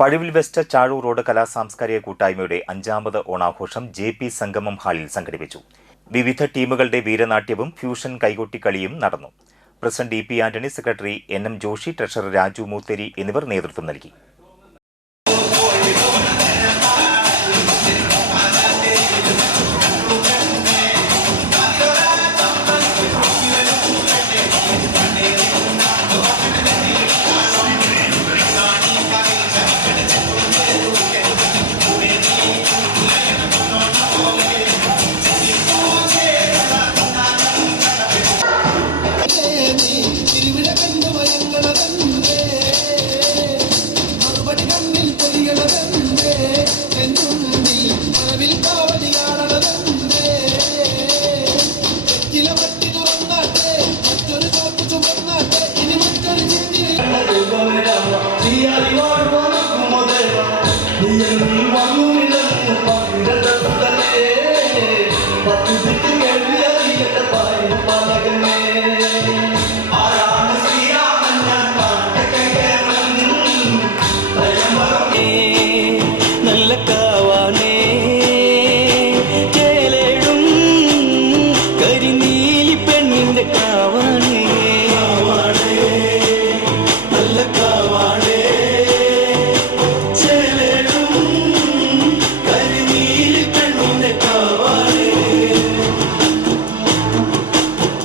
Pazhuvil west Chazhur road കലാസാംസ്കാരിക കൂട്ടായ്മയുടെ 5ാമത് ഓണാഘോഷം JP. സംഗമം ഹാളിൽ സംഘടിപ്പിച്ചു. വിവിധ ടീമുകളുടെ വീരനാട്യവും ഫ്യൂഷൻ കൈകൊട്ടിക്കളിയും നടന്നു. President EP. Antony, secretary എൻ.എം. Joshi, treasurer Raju Moothery എന്നിവർ നേതൃത്വം നൽകി.